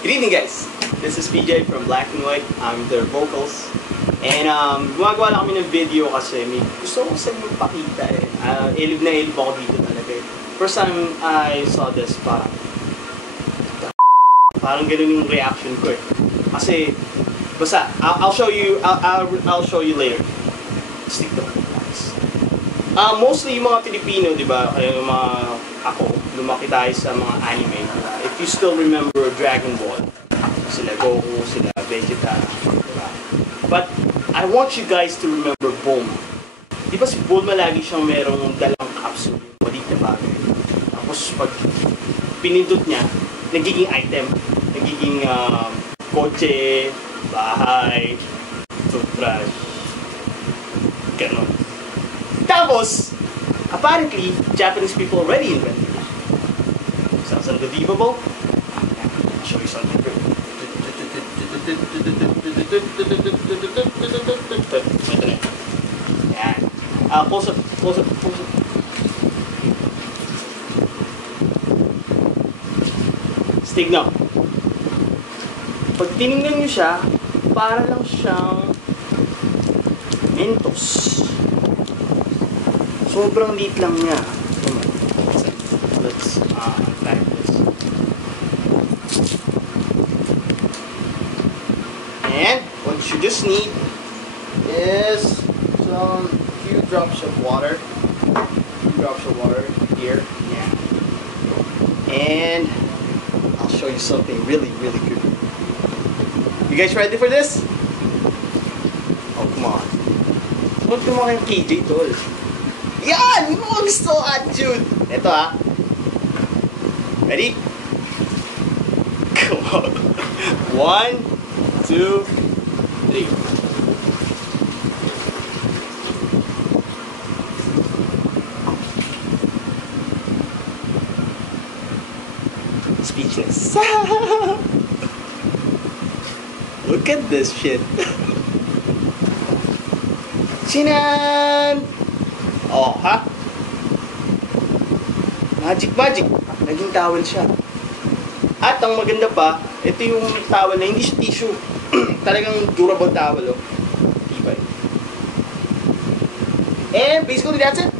Good evening, guys. This is PJ from Black and White. I'm their vocals. And gumagawa lang kami ng video kasi may gusto ko sa inyo pakita eh. Ilib na ilib ako dito talaga eh. First time I saw this, parang ganun yung reaction ko eh. Kasi, basta, I'll show you later. Stick to it, guys. Mostly yung mga Pilipino, di ba? Kaya yung mga ako, lumaki tayo sa mga anime. If you still remember Dragon Ball, sila Goku, sila Vegeta, diba? But I want you guys to remember Bulma. Di ba si Bulma lagi siyang merong dalang capsule, maliit na bagay. Tapos pag pinindot niya, nagiging item, nagiging kotse, bahay, toothbrush, ganon. Tapos, apparently, Japanese people already invented it. Sounds unbelievable? I'll show you something. Yan. Close up. Stig na. Pag tinignan nyo siya, para lang siyang Mentos. Sobrang liit lang niya. Let's unpack this. And what you just need is some few drops of water. Here. Yeah. And I'll show you something really, really good. You guys ready for this? Oh, come on. Huwag tumakay yung KJ, tol. Yan! Yung mga gusto ko attitude. Ito ha. Ready? Come on. 1, 2, 3. Speechless. Look at this shit. Chinan! Oh, ha? Magic. Naging towel siya. At ang maganda pa, ito yung towel na hindi siya tissue. Talagang durable towel, oh. Diba? And basically, that's it.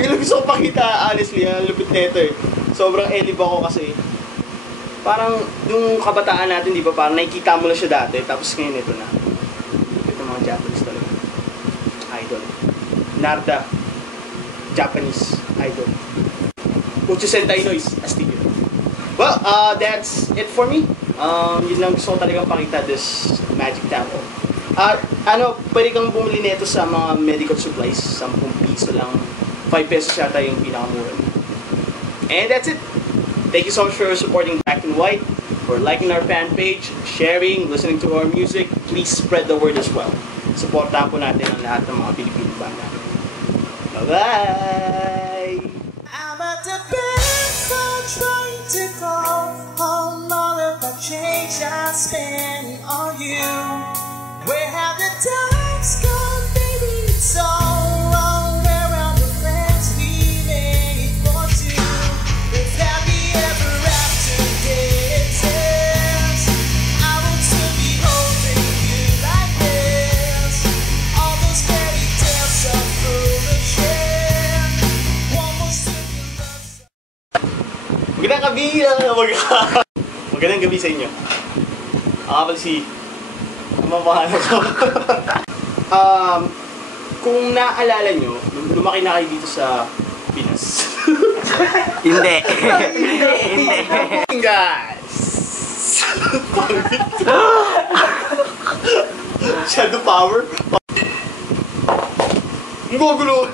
Yung gusto ko pakita, honestly, ang lupit nito eh. Sobrang elib ako kasi parang yung kabataan natin, di ba? Parang nakikita mo na siya dati, tapos ngayon ito na. Ito mga Japanese talaga. Idol. Narda, Japanese idol. Uchu Sentai Noise, astig yun. Well, that's it for me. Yun lang gusto ko talagang pakita, this magic towel. Pwede kang bumili nito sa mga medical supplies, 10 piso lang, 5 pesos yata yung pinakamura. And that's it. Thank you so much for supporting Black and White, for liking our fan page, sharing, listening to our music. Please spread the word as well. Supportahan po natin ang lahat ng mga Pilipino banda. Bye-bye! I'm at the best of trying to call home all of the change I spent on you. Where have the times gone, baby? It's all wrong. Where are the plans we made for two? If happy ever after gets ends, I want to be holding you like this. All those fairy tales are full of shit. One more sip of love. Magandang gabi sa inyo. Ako si mapahanap ko. Kung naaalala nyo, lumaki na kayo dito sa Pinas. Hindi. Guys! Shadow power? Ang gugulo!